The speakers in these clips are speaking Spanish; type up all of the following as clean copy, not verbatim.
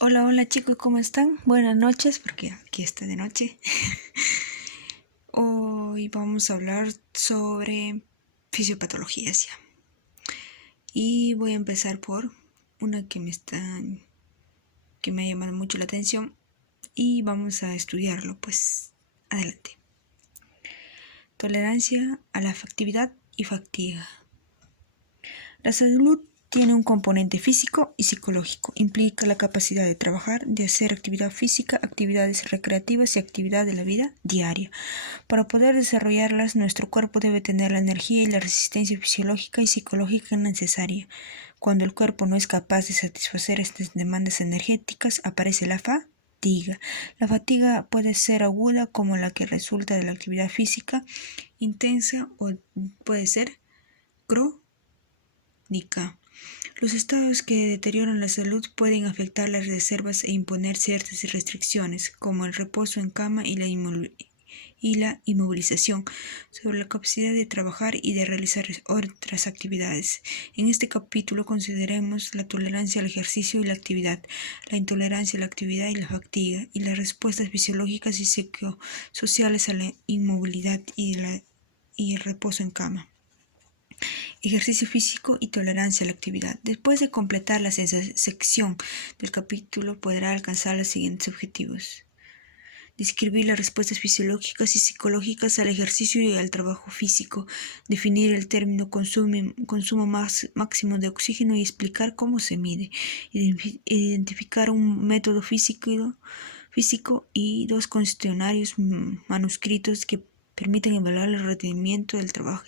Hola, hola chicos, ¿cómo están? Buenas noches, porque aquí está de noche. Hoy vamos a hablar sobre fisiopatologías ya. Y voy a empezar por una que me ha llamado mucho la atención y vamos a estudiarlo, pues adelante. Tolerancia a la afectividad y fatiga. La salud tiene un componente físico y psicológico. Implica la capacidad de trabajar, de hacer actividad física, actividades recreativas y actividad de la vida diaria. Para poder desarrollarlas, nuestro cuerpo debe tener la energía y la resistencia fisiológica y psicológica necesaria. Cuando el cuerpo no es capaz de satisfacer estas demandas energéticas, aparece la fatiga. La fatiga puede ser aguda, como la que resulta de la actividad física intensa, o puede ser crónica. Los estados que deterioran la salud pueden afectar las reservas e imponer ciertas restricciones, como el reposo en cama y la inmovilización, sobre la capacidad de trabajar y de realizar otras actividades. En este capítulo consideremos la tolerancia al ejercicio y la actividad, la intolerancia a la actividad y la fatiga, y las respuestas fisiológicas y psicosociales a la inmovilidad y el reposo en cama. Ejercicio físico y tolerancia a la actividad. Después de completar la sección del capítulo, podrá alcanzar los siguientes objetivos: describir las respuestas fisiológicas y psicológicas al ejercicio y al trabajo físico, definir el término consumo máximo de oxígeno y explicar cómo se mide, identificar un método físico y 2 cuestionarios manuscritos que permiten evaluar el rendimiento del trabajo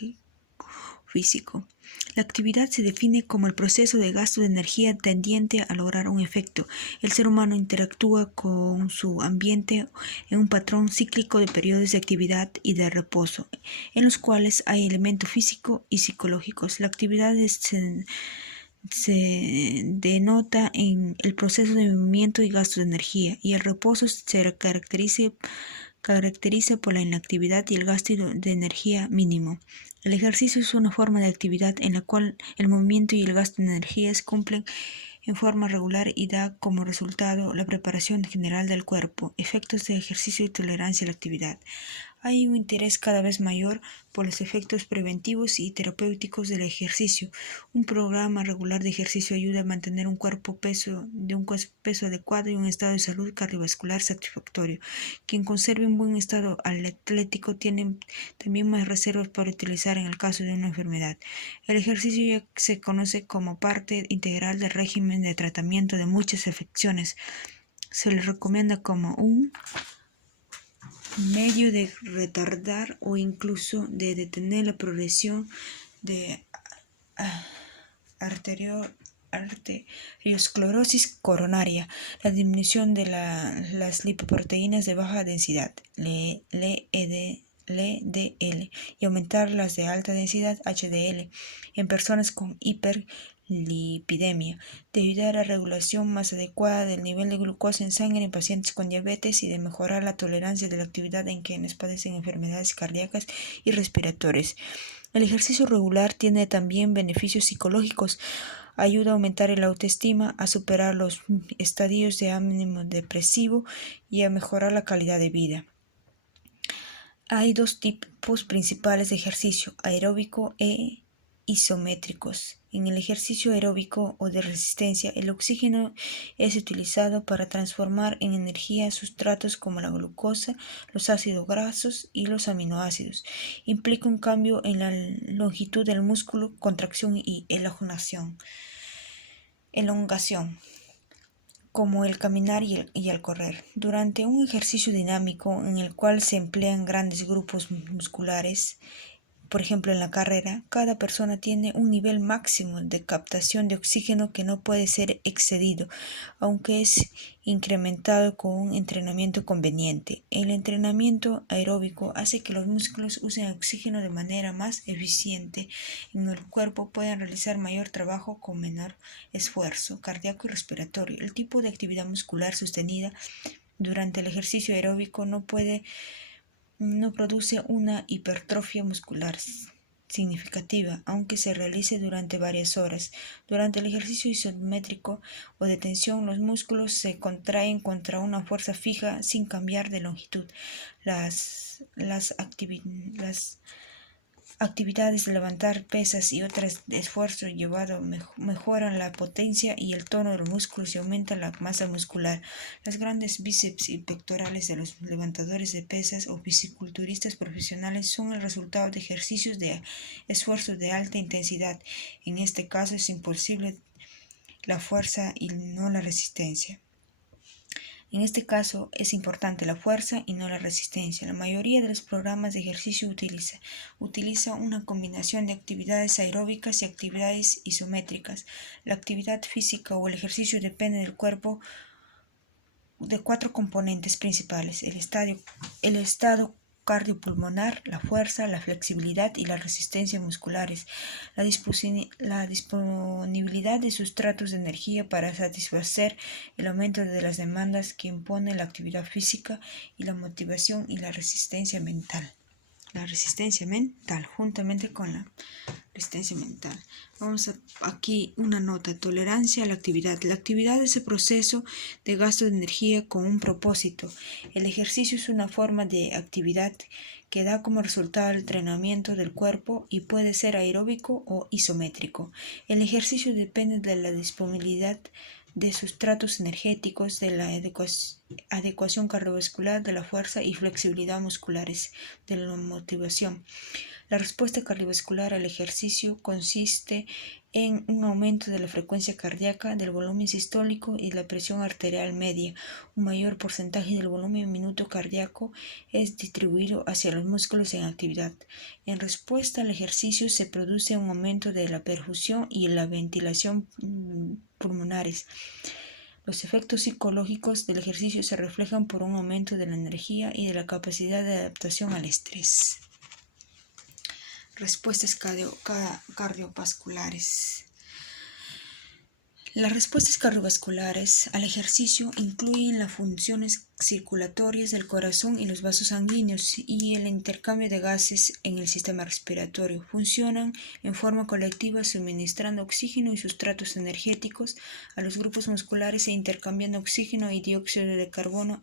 físico. La actividad se define como el proceso de gasto de energía tendiente a lograr un efecto. El ser humano interactúa con su ambiente en un patrón cíclico de periodos de actividad y de reposo, en los cuales hay elementos físicos y psicológicos. La actividad se denota en el proceso de movimiento y gasto de energía, y el reposo se caracteriza por la inactividad y el gasto de energía mínimo. El ejercicio es una forma de actividad en la cual el movimiento y el gasto de energía se cumplen en forma regular y da como resultado la preparación general del cuerpo. Efectos de ejercicio y tolerancia a la actividad. Hay un interés cada vez mayor por los efectos preventivos y terapéuticos del ejercicio. Un programa regular de ejercicio ayuda a mantener un peso adecuado y un estado de salud cardiovascular satisfactorio. Quien conserve un buen estado atlético tiene también más reservas para utilizar en el caso de una enfermedad. El ejercicio ya se conoce como parte integral del régimen de tratamiento de muchas afecciones. Se le recomienda como un medio de retardar o incluso de detener la progresión de arteriosclerosis coronaria, la disminución de las lipoproteínas de baja densidad, LDL, y aumentar las de alta densidad, HDL, en personas con hiperlipidemia, de ayudar a la regulación más adecuada del nivel de glucosa en sangre en pacientes con diabetes y de mejorar la tolerancia de la actividad en quienes padecen enfermedades cardíacas y respiratorias. El ejercicio regular tiene también beneficios psicológicos. Ayuda a aumentar el autoestima, a superar los estadios de ánimo depresivo y a mejorar la calidad de vida. Hay 2 tipos principales de ejercicio: aeróbico e isométricos. En el ejercicio aeróbico o de resistencia, el oxígeno es utilizado para transformar en energía sustratos como la glucosa, los ácidos grasos y los aminoácidos. Implica un cambio en la longitud del músculo, contracción y elongación, como el caminar y el correr. Durante un ejercicio dinámico en el cual se emplean grandes grupos musculares, por ejemplo en la carrera, cada persona tiene un nivel máximo de captación de oxígeno que no puede ser excedido, aunque es incrementado con un entrenamiento conveniente. El entrenamiento aeróbico hace que los músculos usen oxígeno de manera más eficiente en el cuerpo, puedan realizar mayor trabajo con menor esfuerzo cardíaco y respiratorio. El tipo de actividad muscular sostenida durante el ejercicio aeróbico no produce una hipertrofia muscular, significativa, aunque se realice durante varias horas. Durante el ejercicio isométrico o de tensión, los músculos se contraen contra una fuerza fija sin cambiar de longitud. Las actividades de levantar pesas y otras de esfuerzo llevado mejoran la potencia y el tono de los músculos y aumentan la masa muscular. Las grandes bíceps y pectorales de los levantadores de pesas o fisiculturistas profesionales son el resultado de ejercicios de esfuerzo de alta intensidad. En este caso es imposible la fuerza y no la resistencia. En este caso es importante la fuerza y no la resistencia. La mayoría de los programas de ejercicio utiliza una combinación de actividades aeróbicas y actividades isométricas. La actividad física o el ejercicio depende del cuerpo de 4 componentes principales: el estado cardiopulmonar, la fuerza, la flexibilidad y la resistencia musculares, la disponibilidad de sustratos de energía para satisfacer el aumento de las demandas que impone la actividad física, y la motivación y la resistencia mental. La resistencia mental, juntamente con la resistencia mental. Vamos a aquí una nota: tolerancia a la actividad. La actividad es el proceso de gasto de energía con un propósito. El ejercicio es una forma de actividad que da como resultado el entrenamiento del cuerpo y puede ser aeróbico o isométrico. El ejercicio depende de la disponibilidad de sustratos energéticos, de la adecuación cardiovascular, de la fuerza y flexibilidad musculares, de la motivación. La respuesta cardiovascular al ejercicio consiste en un aumento de la frecuencia cardíaca, del volumen sistólico y de la presión arterial media. Un mayor porcentaje del volumen minuto cardíaco es distribuido hacia los músculos en actividad. En respuesta al ejercicio se produce un aumento de la perfusión y la ventilación pulmonares. Los efectos psicológicos del ejercicio se reflejan por un aumento de la energía y de la capacidad de adaptación al estrés. Respuestas cardiovasculares. Las respuestas cardiovasculares al ejercicio incluyen las funciones circulatorias del corazón y los vasos sanguíneos y el intercambio de gases en el sistema respiratorio. Funcionan en forma colectiva suministrando oxígeno y sustratos energéticos a los grupos musculares e intercambiando oxígeno y dióxido de carbono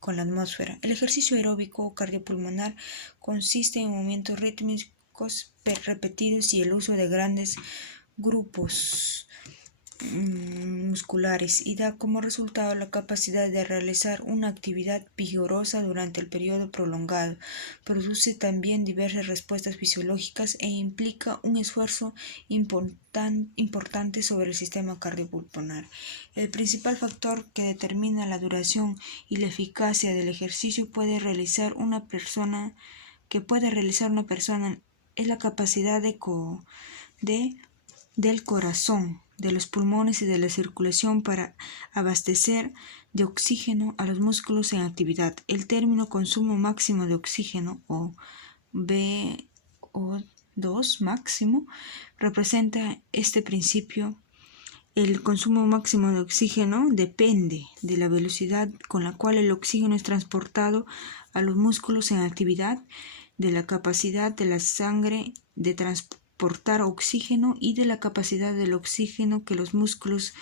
con la atmósfera. El ejercicio aeróbico o cardiopulmonar consiste en movimientos rítmicos repetidos y el uso de grandes grupos musculares, y da como resultado la capacidad de realizar una actividad vigorosa durante el periodo prolongado. Produce también diversas respuestas fisiológicas e implica un esfuerzo importante sobre el sistema cardiopulmonar. El principal factor que determina la duración y la eficacia del ejercicio que puede realizar una persona es la capacidad del corazón, de los pulmones y de la circulación para abastecer de oxígeno a los músculos en actividad. El término consumo máximo de oxígeno o VO2 máximo representa este principio. El consumo máximo de oxígeno depende de la velocidad con la cual el oxígeno es transportado a los músculos en actividad, de la capacidad de la sangre de transportar oxígeno y de la capacidad del oxígeno que los músculos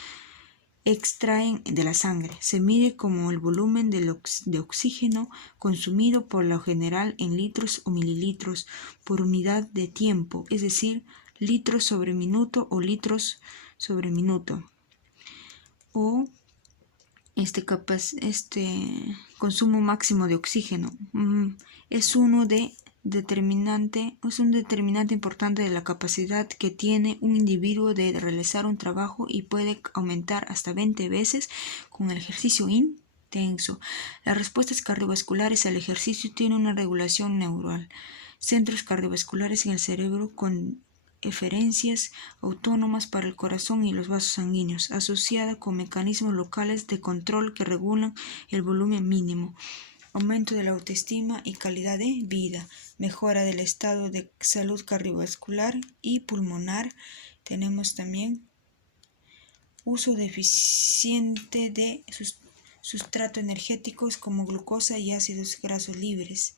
extraen de la sangre. Se mide como el volumen de oxígeno consumido por lo general en litros o mililitros por unidad de tiempo, es decir, litros sobre minuto o litros sobre minuto. O este consumo máximo de oxígeno es un determinante importante de la capacidad que tiene un individuo de realizar un trabajo y puede aumentar hasta 20 veces con el ejercicio intenso. Las respuestas cardiovasculares al ejercicio tienen una regulación neural. Centros cardiovasculares en el cerebro con eferencias autónomas para el corazón y los vasos sanguíneos, asociada con mecanismos locales de control que regulan el volumen mínimo. Aumento de la autoestima y calidad de vida, mejora del estado de salud cardiovascular y pulmonar. Tenemos también uso deficiente de sustratos energéticos como glucosa y ácidos grasos libres.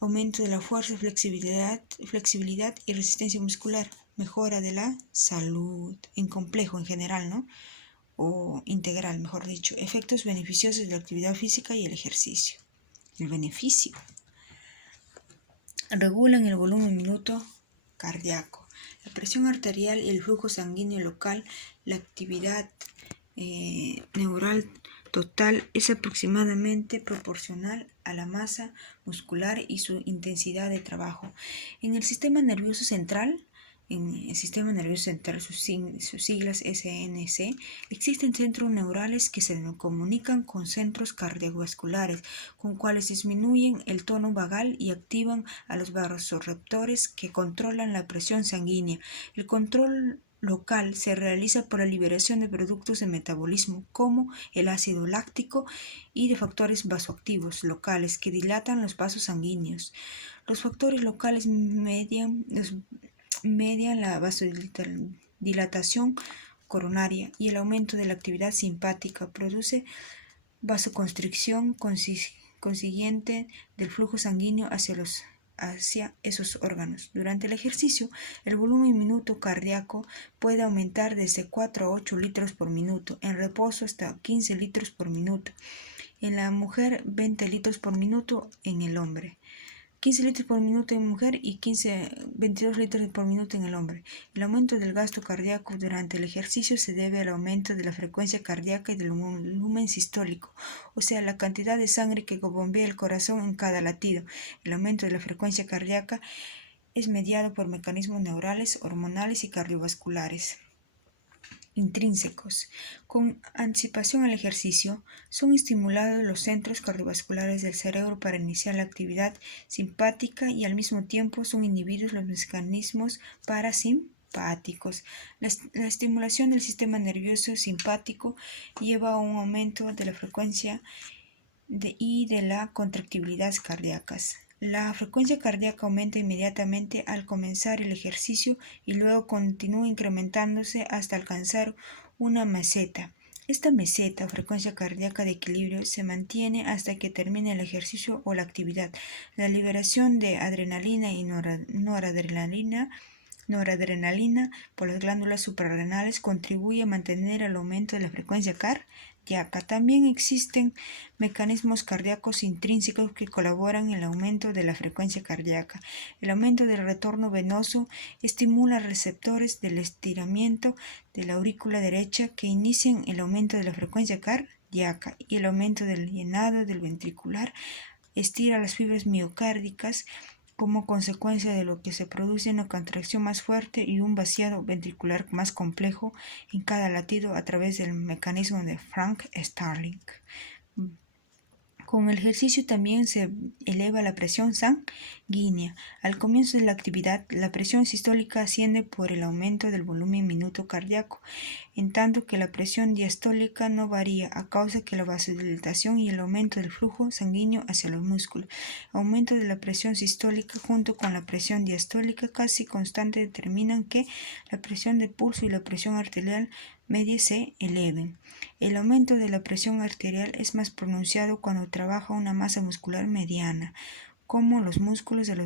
aumento de la fuerza, flexibilidad y resistencia muscular, mejora de la salud, en complejo en general, ¿no? O integral, mejor dicho, efectos beneficiosos de la actividad física y el ejercicio. El beneficio: regulan el volumen minuto cardíaco, la presión arterial y el flujo sanguíneo local. La actividad neural total es aproximadamente proporcional a la masa muscular y su intensidad de trabajo. En el sistema nervioso central, sus siglas SNC, existen centros neurales que se comunican con centros cardiovasculares, con cuales disminuyen el tono vagal y activan a los vasoreceptores que controlan la presión sanguínea. El control local se realiza por la liberación de productos de metabolismo como el ácido láctico y de factores vasoactivos locales que dilatan los vasos sanguíneos. Los factores locales median la vasodilatación coronaria y el aumento de la actividad simpática produce vasoconstricción consiguiente del flujo sanguíneo hacia esos órganos. Durante el ejercicio, el volumen minuto cardíaco puede aumentar desde 4 a 8 litros por minuto, en reposo hasta 15 litros por minuto. En la mujer, 20 litros por minuto en el hombre. 15 litros por minuto en mujer y 22 litros por minuto en el hombre. El aumento del gasto cardíaco durante el ejercicio se debe al aumento de la frecuencia cardíaca y del volumen sistólico, o sea, la cantidad de sangre que bombea el corazón en cada latido. El aumento de la frecuencia cardíaca es mediado por mecanismos neurales, hormonales y cardiovasculares. Intrínsecos. Con anticipación al ejercicio, son estimulados los centros cardiovasculares del cerebro para iniciar la actividad simpática y al mismo tiempo son inhibidos los mecanismos parasimpáticos. La estimulación del sistema nervioso simpático lleva a un aumento de la frecuencia y de la contractibilidad cardíacas. La frecuencia cardíaca aumenta inmediatamente al comenzar el ejercicio y luego continúa incrementándose hasta alcanzar una meseta. Esta meseta o frecuencia cardíaca de equilibrio se mantiene hasta que termine el ejercicio o la actividad. La liberación de adrenalina y noradrenalina por las glándulas suprarrenales contribuye a mantener el aumento de la frecuencia cardíaca. También existen mecanismos cardíacos intrínsecos que colaboran en el aumento de la frecuencia cardíaca. El aumento del retorno venoso estimula receptores del estiramiento de la aurícula derecha que inician el aumento de la frecuencia cardíaca, y el aumento del llenado del ventricular estira las fibras miocárdicas, como consecuencia de lo que se produce una contracción más fuerte y un vaciado ventricular más complejo en cada latido a través del mecanismo de Frank-Starling. Con el ejercicio también se eleva la presión sanguínea. Al comienzo de la actividad, la presión sistólica asciende por el aumento del volumen minuto cardíaco, en tanto que la presión diastólica no varía a causa de la vasodilatación y el aumento del flujo sanguíneo hacia los músculos. El aumento de la presión sistólica junto con la presión diastólica casi constante determinan que la presión de pulso y la presión arterial media se eleven. El aumento de la presión arterial es más pronunciado cuando trabaja una masa muscular mediana, como los músculos de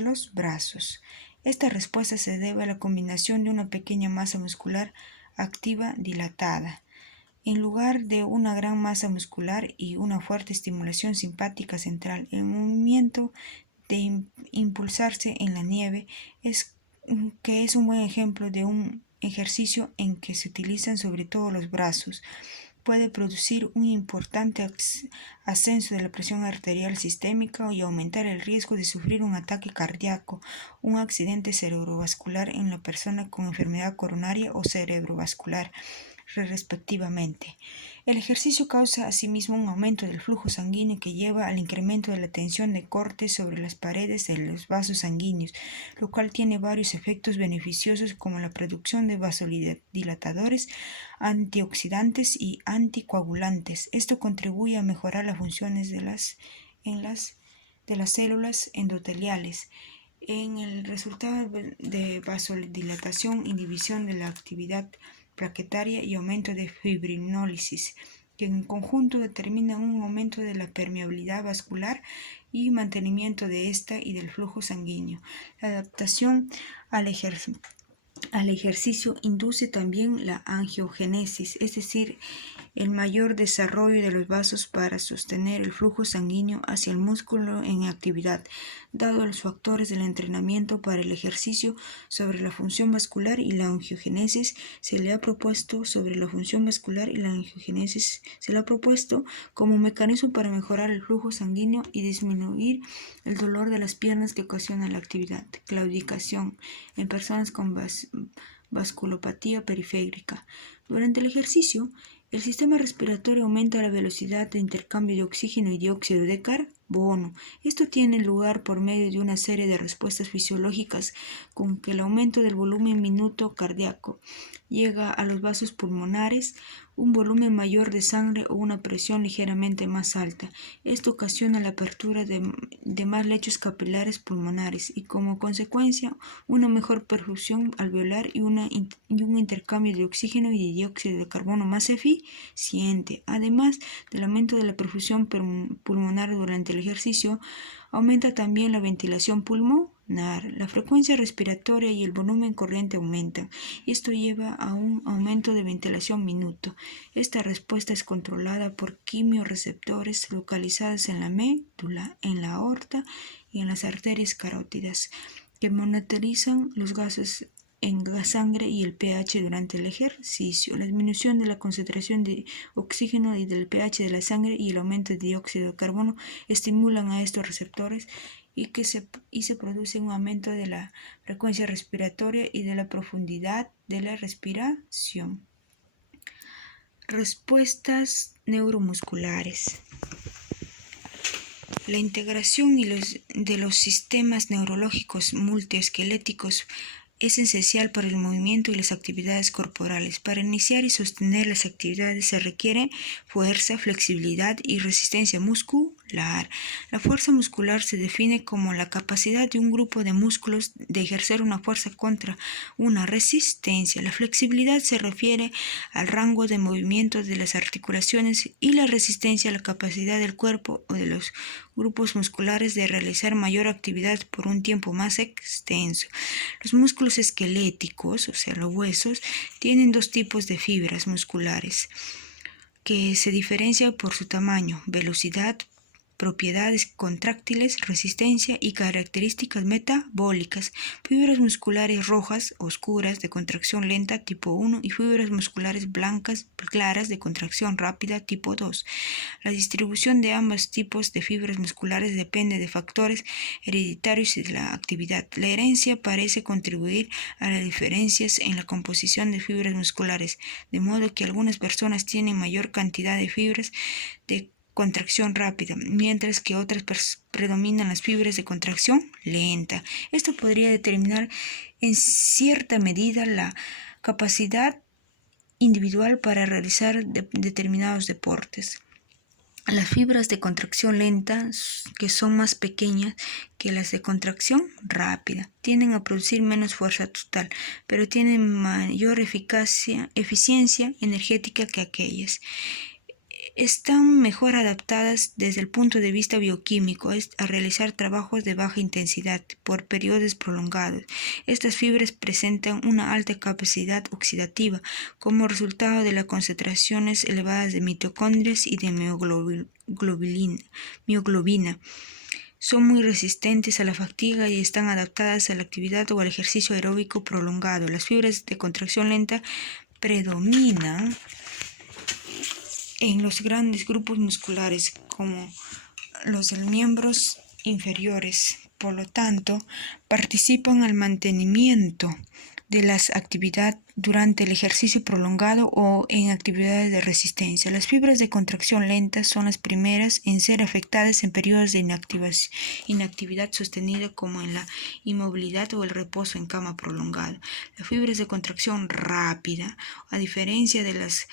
los brazos. Esta respuesta se debe a la combinación de una pequeña masa muscular activa dilatada, en lugar de una gran masa muscular y una fuerte estimulación simpática central. El movimiento de impulsarse en la nieve es un buen ejemplo de un ejercicio en que se utilizan sobre todo los brazos. Puede producir un importante ascenso de la presión arterial sistémica y aumentar el riesgo de sufrir un ataque cardíaco, un accidente cerebrovascular en la persona con enfermedad coronaria o cerebrovascular, respectivamente. El ejercicio causa asimismo un aumento del flujo sanguíneo que lleva al incremento de la tensión de corte sobre las paredes de los vasos sanguíneos, lo cual tiene varios efectos beneficiosos como la producción de vasodilatadores, antioxidantes y anticoagulantes. Esto contribuye a mejorar las funciones de las células endoteliales. En el resultado de vasodilatación, inhibición de la actividad plaquetaria y aumento de fibrinólisis. que en conjunto determinan un aumento de la permeabilidad vascular y mantenimiento de esta y del flujo sanguíneo. La adaptación al ejercicio induce también la angiogénesis, es decir, el mayor desarrollo de los vasos para sostener el flujo sanguíneo hacia el músculo en actividad, dado los factores del entrenamiento para el ejercicio sobre la función vascular y la angiogénesis. Se le ha propuesto como mecanismo para mejorar el flujo sanguíneo y disminuir el dolor de las piernas que ocasiona la actividad. Claudicación en personas con vasculopatía periférica. Durante el ejercicio, el sistema respiratorio aumenta la velocidad de intercambio de oxígeno y dióxido de carbono. Esto tiene lugar por medio de una serie de respuestas fisiológicas con que el aumento del volumen minuto cardíaco llega a los vasos pulmonares, un volumen mayor de sangre o una presión ligeramente más alta. Esto ocasiona la apertura de más lechos capilares pulmonares y como consecuencia una mejor perfusión alveolar y un intercambio de oxígeno y de dióxido de carbono más eficiente. Además del aumento de la perfusión pulmonar durante el ejercicio, aumenta también la ventilación pulmonar. La frecuencia respiratoria y el volumen corriente aumentan. Esto lleva a un aumento de ventilación minuto. Esta respuesta es controlada por quimiorreceptores localizados en la médula, en la aorta y en las arterias carótidas, que monitorizan los gases en la sangre y el pH durante el ejercicio. La disminución de la concentración de oxígeno y del pH de la sangre y el aumento de dióxido de carbono estimulan a estos receptores y se produce un aumento de la frecuencia respiratoria y de la profundidad de la respiración. Respuestas neuromusculares. La integración de los sistemas neurológicos multiesqueléticos es esencial para el movimiento y las actividades corporales. Para iniciar y sostener las actividades se requiere fuerza, flexibilidad y resistencia muscular. La fuerza muscular se define como la capacidad de un grupo de músculos de ejercer una fuerza contra una resistencia. La flexibilidad se refiere al rango de movimiento de las articulaciones y la resistencia a la capacidad del cuerpo o de los grupos musculares de realizar mayor actividad por un tiempo más extenso. Los músculos esqueléticos, o sea, los huesos, tienen dos tipos de fibras musculares que se diferencian por su tamaño, velocidad, propiedades contráctiles, resistencia y características metabólicas. Fibras musculares rojas, oscuras, de contracción lenta, tipo 1, y fibras musculares blancas, claras, de contracción rápida, tipo 2. La distribución de ambos tipos de fibras musculares depende de factores hereditarios y de la actividad. La herencia parece contribuir a las diferencias en la composición de fibras musculares, de modo que algunas personas tienen mayor cantidad de fibras de contracción rápida, mientras que otras predominan las fibras de contracción lenta. Esto podría determinar en cierta medida la capacidad individual para realizar determinados deportes. Las fibras de contracción lenta, que son más pequeñas que las de contracción rápida, tienden a producir menos fuerza total, pero tienen mayor eficiencia energética que aquellas. Están mejor adaptadas desde el punto de vista bioquímico a realizar trabajos de baja intensidad por periodos prolongados. Estas fibras presentan una alta capacidad oxidativa como resultado de las concentraciones elevadas de mitocondrias y de mioglobina. Son muy resistentes a la fatiga y están adaptadas a la actividad o al ejercicio aeróbico prolongado. Las fibras de contracción lenta predominan en los grandes grupos musculares como los de miembros inferiores. Por lo tanto, participan al mantenimiento de la actividad durante el ejercicio prolongado o en actividades de resistencia. Las fibras de contracción lenta son las primeras en ser afectadas en periodos de inactividad sostenida, como en la inmovilidad o el reposo en cama prolongado. Las fibras de contracción rápida, a diferencia de las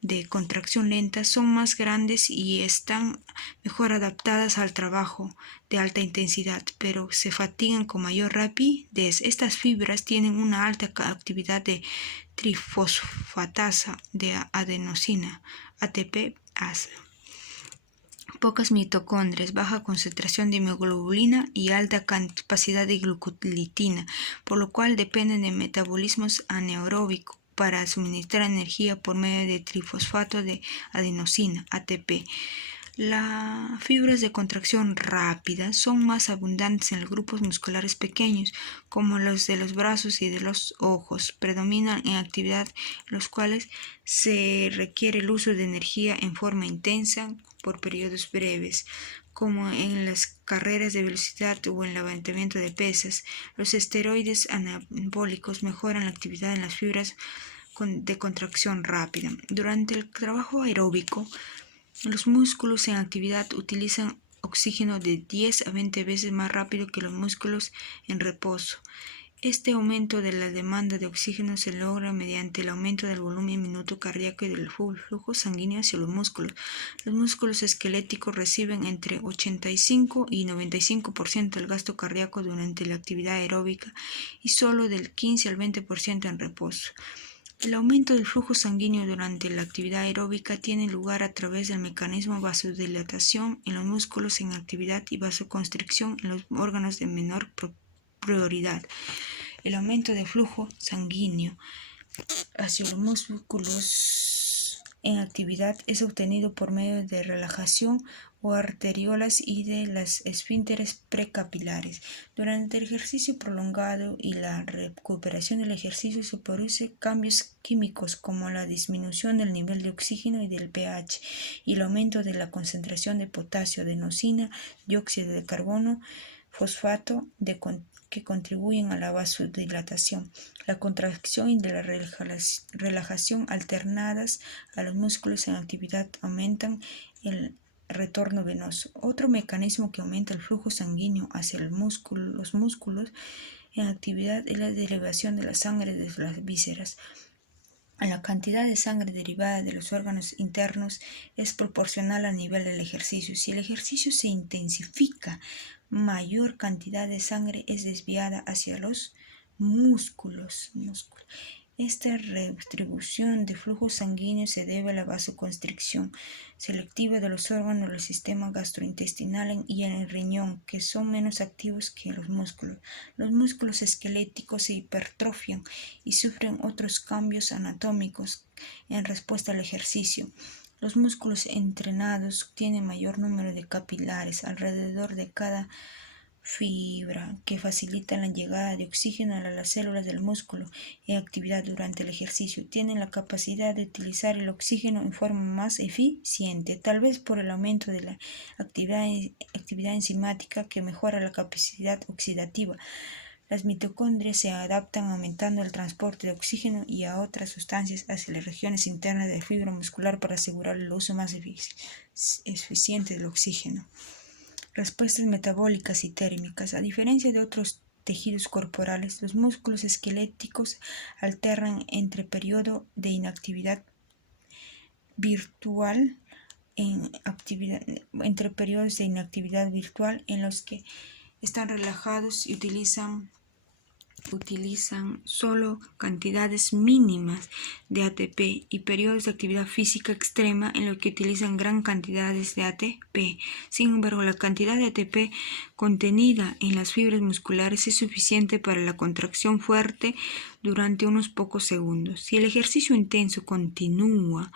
de contracción lenta, son más grandes y están mejor adaptadas al trabajo de alta intensidad, pero se fatigan con mayor rapidez. Estas fibras tienen una alta actividad de trifosfatasa de adenosina, ATP, ácido. Pocas mitocondrias, baja concentración de hemoglobina y alta capacidad de glucolitina, por lo cual dependen de metabolismos anaeróbicos para suministrar energía por medio de trifosfato de adenosina, ATP. Las fibras de contracción rápida son más abundantes en los grupos musculares pequeños, como los de los brazos y de los ojos. Predominan en actividad en los cuales se requiere el uso de energía en forma intensa por periodos breves, como en las carreras de velocidad o en el levantamiento de pesas. Los esteroides anabólicos mejoran la actividad en las fibras de contracción rápida. Durante el trabajo aeróbico, los músculos en actividad utilizan oxígeno de 10 a 20 veces más rápido que los músculos en reposo. Este aumento de la demanda de oxígeno se logra mediante el aumento del volumen minuto cardíaco y del flujo sanguíneo hacia los músculos. Los músculos esqueléticos reciben entre 85 y 95% del gasto cardíaco durante la actividad aeróbica y solo del 15 al 20% en reposo. El aumento del flujo sanguíneo durante la actividad aeróbica tiene lugar a través del mecanismo vasodilatación en los músculos en actividad y vasoconstricción en los órganos de menor prioridad. El aumento del flujo sanguíneo hacia los músculos en actividad es obtenido por medio de relajación o arteriolas y de las esfínteres precapilares. Durante el ejercicio prolongado y la recuperación del ejercicio se producen cambios químicos como la disminución del nivel de oxígeno y del pH y el aumento de la concentración de potasio, adenosina, dióxido de carbono, fosfato que contribuyen a la vasodilatación. La contracción y la relajación alternadas a los músculos en actividad aumentan el retorno venoso. Otro mecanismo que aumenta el flujo sanguíneo hacia los músculos en actividad es la derivación de la sangre de las vísceras. La cantidad de sangre derivada de los órganos internos es proporcional al nivel del ejercicio. Si el ejercicio se intensifica, mayor cantidad de sangre es desviada hacia los músculos. Esta redistribución de flujo sanguíneo se debe a la vasoconstricción selectiva de los órganos del sistema gastrointestinal y en el riñón, que son menos activos que los músculos. Los músculos esqueléticos se hipertrofian y sufren otros cambios anatómicos en respuesta al ejercicio. Los músculos entrenados tienen mayor número de capilares alrededor de cada fibra que facilitan la llegada de oxígeno a las células del músculo en actividad durante el ejercicio. Tienen la capacidad de utilizar el oxígeno en forma más eficiente, tal vez por el aumento de la actividad enzimática que mejora la capacidad oxidativa. Las mitocondrias se adaptan aumentando el transporte de oxígeno y a otras sustancias hacia las regiones internas de la fibra muscular para asegurar el uso más eficiente del oxígeno. Respuestas metabólicas y térmicas. A diferencia de otros tejidos corporales, los músculos esqueléticos alternan entre periodo de inactividad virtual entre periodos de inactividad virtual en los que están relajados y utilizan solo cantidades mínimas de ATP y periodos de actividad física extrema en los que utilizan gran cantidades de ATP. Sin embargo, la cantidad de ATP contenida en las fibras musculares es suficiente para la contracción fuerte durante unos pocos segundos. Si el ejercicio intenso continúa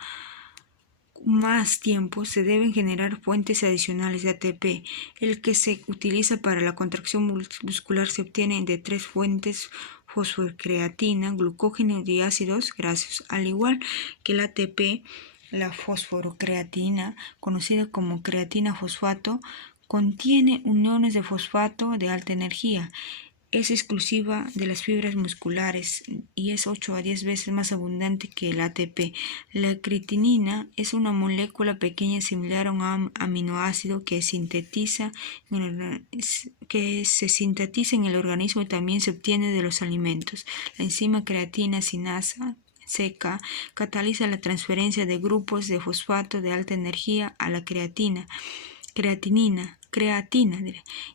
más tiempo, se deben generar fuentes adicionales de ATP. El que se utiliza para la contracción muscular se obtiene de 3 fuentes: fosfocreatina, glucógeno y ácidos grasos. Al igual que el ATP, la fosfocreatina, conocida como creatina fosfato, contiene uniones de fosfato de alta energía. Es exclusiva de las fibras musculares y es 8 a 10 veces más abundante que el ATP. La creatinina es una molécula pequeña similar a un aminoácido que se sintetiza en el organismo y también se obtiene de los alimentos. La enzima creatina sinasa CK cataliza la transferencia de grupos de fosfato de alta energía a la creatina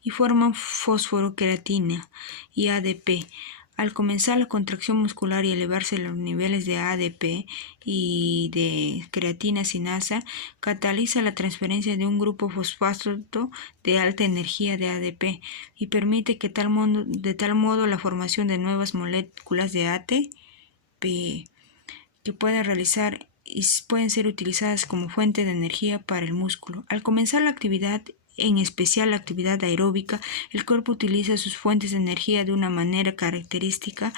y forman fosfocreatina y ADP. Al comenzar la contracción muscular y elevarse los niveles de ADP y de creatina sinasa, cataliza la transferencia de un grupo fosfato de alta energía de ADP y permite de tal modo la formación de nuevas moléculas de ATP que pueden ser utilizadas como fuente de energía para el músculo. Al comenzar la actividad, en especial la actividad aeróbica, el cuerpo utiliza sus fuentes de energía de una manera característica.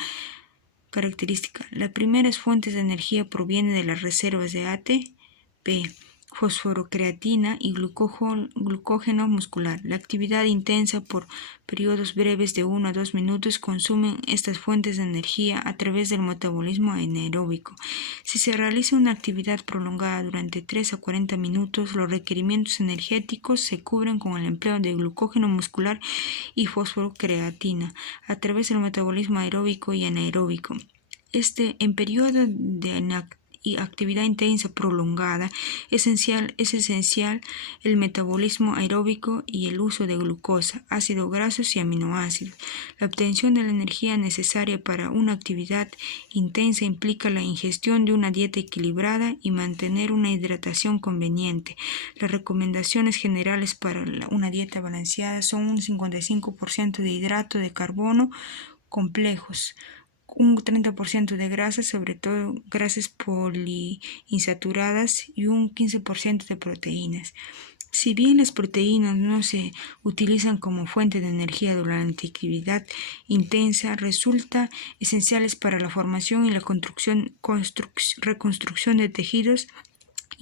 Las primeras fuentes de energía provienen de las reservas de ATP, fosforocreatina y glucógeno muscular. La actividad intensa por periodos breves de 1 a 2 minutos consumen estas fuentes de energía a través del metabolismo anaeróbico. Si se realiza una actividad prolongada durante 3 a 40 minutos, los requerimientos energéticos se cubren con el empleo de glucógeno muscular y fosforocreatina a través del metabolismo aeróbico y anaeróbico. En periodo de actividad intensa prolongada es esencial el metabolismo aeróbico y el uso de glucosa, ácidos grasos y aminoácidos. La obtención de la energía necesaria para una actividad intensa implica la ingestión de una dieta equilibrada y mantener una hidratación conveniente. Las recomendaciones generales para una dieta balanceada son un 55% de hidrato de carbono complejos, un 30% de grasas, sobre todo grasas poliinsaturadas, y un 15% de proteínas. Si bien las proteínas no se utilizan como fuente de energía durante la actividad intensa, resultan esenciales para la formación y la reconstrucción de tejidos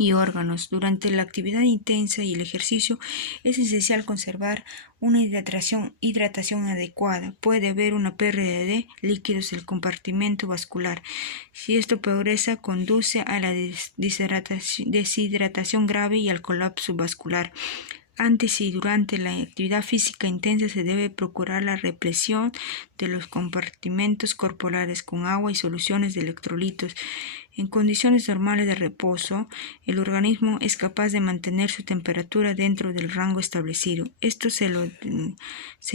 y órganos. Durante la actividad intensa y el ejercicio es esencial conservar una hidratación adecuada. Puede haber una pérdida de líquidos del compartimento vascular. Si esto progresa, conduce a la deshidratación grave y al colapso vascular. Antes y durante la actividad física intensa se debe procurar la represión de los compartimentos corporales con agua y soluciones de electrolitos. En condiciones normales de reposo, el organismo es capaz de mantener su temperatura dentro del rango establecido. Esto se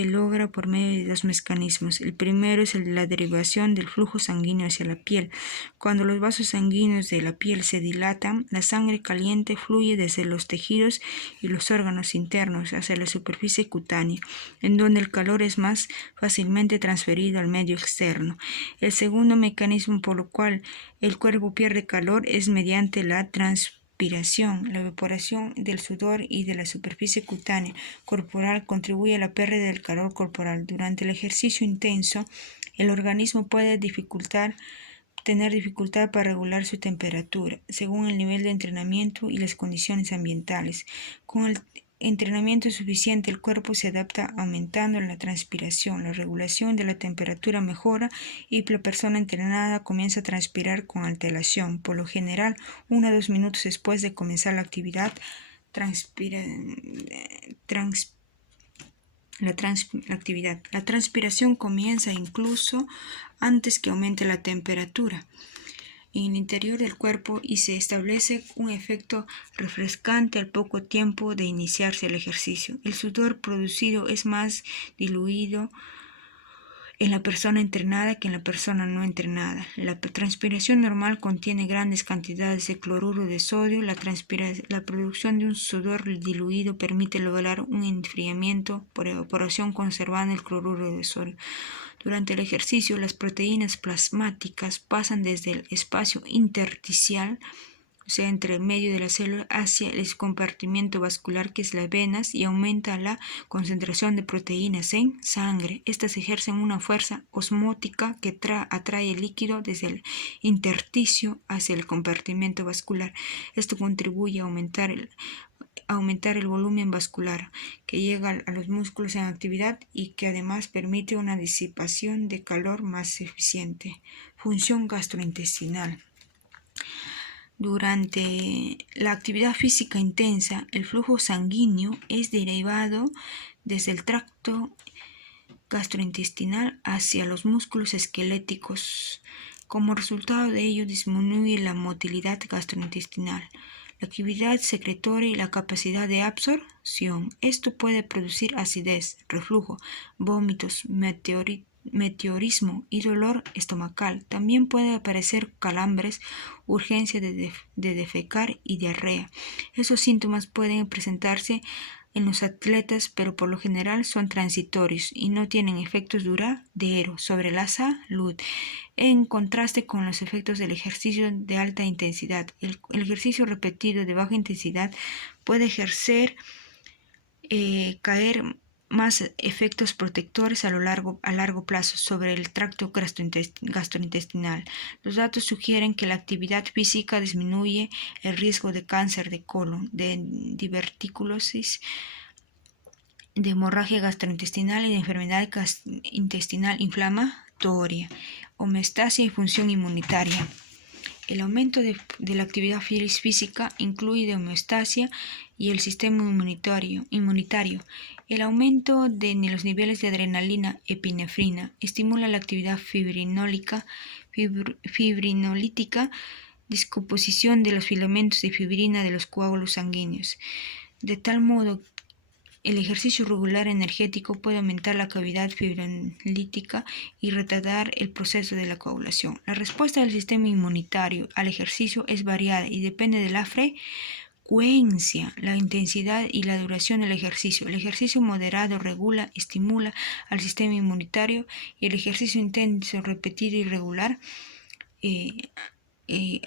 logra por medio de dos mecanismos. El primero es la derivación del flujo sanguíneo hacia la piel. Cuando los vasos sanguíneos de la piel se dilatan, la sangre caliente fluye desde los tejidos y los órganos internos hacia la superficie cutánea, en donde el calor es más fácilmente transferido al medio externo. El segundo mecanismo por el cual el cuerpo pierde calor es mediante la transpiración. La evaporación del sudor y de la superficie cutánea corporal contribuye a la pérdida del calor corporal. Durante el ejercicio intenso, el organismo puede tener dificultad para regular su temperatura, según el nivel de entrenamiento y las condiciones ambientales. Con el entrenamiento suficiente, el cuerpo se adapta aumentando la transpiración. La regulación de la temperatura mejora y la persona entrenada comienza a transpirar con antelación. Por lo general, 1 a 2 minutos después de comenzar la actividad, la transpiración comienza incluso antes que aumente la temperatura en el interior del cuerpo y se establece un efecto refrescante al poco tiempo de iniciarse el ejercicio. El sudor producido es más diluido en la persona entrenada que en la persona no entrenada. La transpiración normal contiene grandes cantidades de cloruro de sodio. La producción de un sudor diluido permite lograr un enfriamiento por evaporación conservando el cloruro de sodio. Durante el ejercicio, las proteínas plasmáticas pasan desde el espacio intersticial, o sea, entre el medio de la célula, hacia el compartimento vascular, que es las venas, y aumenta la concentración de proteínas en sangre. Estas ejercen una fuerza osmótica que atrae el líquido desde el intersticio hacia el compartimento vascular. Esto contribuye a aumentar el volumen vascular que llega a los músculos en actividad y que además permite una disipación de calor más eficiente. Función gastrointestinal. Durante la actividad física intensa, el flujo sanguíneo es derivado desde el tracto gastrointestinal hacia los músculos esqueléticos. Como resultado de ello, disminuye la motilidad gastrointestinal, la actividad secretoria y la capacidad de absorción. Esto puede producir acidez, reflujo, vómitos, meteorismo y dolor estomacal. También puede aparecer calambres, urgencia de defecar y diarrea. Esos síntomas pueden presentarse en los atletas, pero por lo general son transitorios y no tienen efectos duraderos sobre la salud, en contraste con los efectos del ejercicio de alta intensidad. El ejercicio repetido de baja intensidad puede caer más efectos protectores a largo plazo sobre el tracto gastrointestinal. Los datos sugieren que la actividad física disminuye el riesgo de cáncer de colon, de diverticulosis, de hemorragia gastrointestinal y de enfermedad intestinal inflamatoria, homeostasia y función inmunitaria. El aumento de la actividad física incluye de homeostasia y el sistema inmunitario. El aumento de los niveles de adrenalina, epinefrina, estimula la actividad fibrinolítica, descomposición de los filamentos de fibrina de los coágulos sanguíneos. De tal modo, el ejercicio regular energético puede aumentar la cavidad fibrinolítica y retardar el proceso de la coagulación. La respuesta del sistema inmunitario al ejercicio es variada y depende de la frecuencia, la intensidad y la duración del ejercicio. El ejercicio moderado estimula al sistema inmunitario y el ejercicio intenso, repetido y regular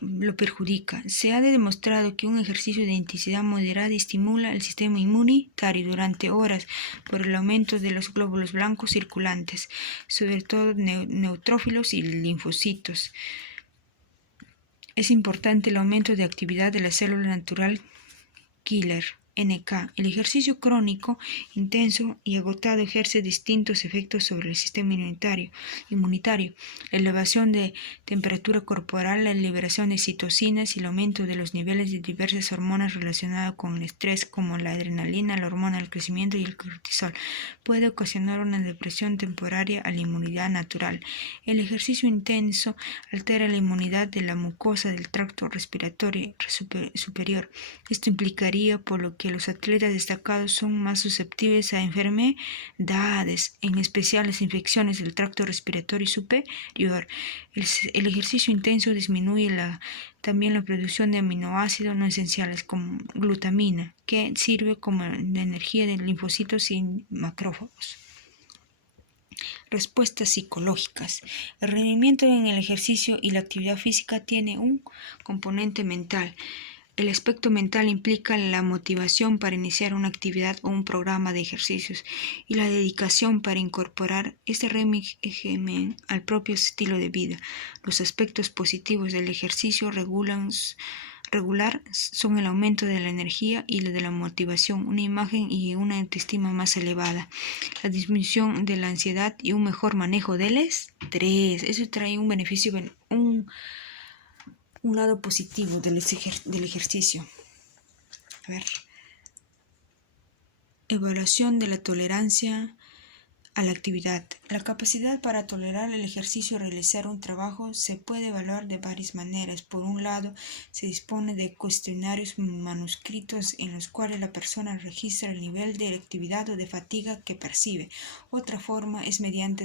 lo perjudica. Se ha demostrado que un ejercicio de intensidad moderada estimula el sistema inmunitario durante horas por el aumento de los glóbulos blancos circulantes, sobre todo neutrófilos y linfocitos. Es importante el aumento de actividad de la célula natural killer, NK. El ejercicio crónico, intenso y agotado ejerce distintos efectos sobre el sistema inmunitario. La elevación de temperatura corporal, la liberación de citocinas y el aumento de los niveles de diversas hormonas relacionadas con el estrés, como la adrenalina, la hormona del crecimiento y el cortisol, puede ocasionar una depresión temporaria a la inmunidad natural. El ejercicio intenso altera la inmunidad de la mucosa del tracto respiratorio superior. Esto implicaría, por lo que los atletas destacados son más susceptibles a enfermedades, en especial las infecciones del tracto respiratorio superior. El ejercicio intenso disminuye también la producción de aminoácidos no esenciales como glutamina, que sirve como la energía de linfocitos y macrófagos. Respuestas psicológicas. El rendimiento en el ejercicio y la actividad física tiene un componente mental. El aspecto mental implica la motivación para iniciar una actividad o un programa de ejercicios y la dedicación para incorporar este régimen al propio estilo de vida. Los aspectos positivos del ejercicio regular son el aumento de la energía y de la motivación, una imagen y una autoestima más elevada, la disminución de la ansiedad y un mejor manejo del estrés. Eso trae un beneficio, un lado positivo del ejercicio. Evaluación de la tolerancia a la actividad. La capacidad para tolerar el ejercicio o realizar un trabajo se puede evaluar de varias maneras. Por un lado, se dispone de cuestionarios manuscritos en los cuales la persona registra el nivel de actividad o de fatiga que percibe. Otra forma es mediante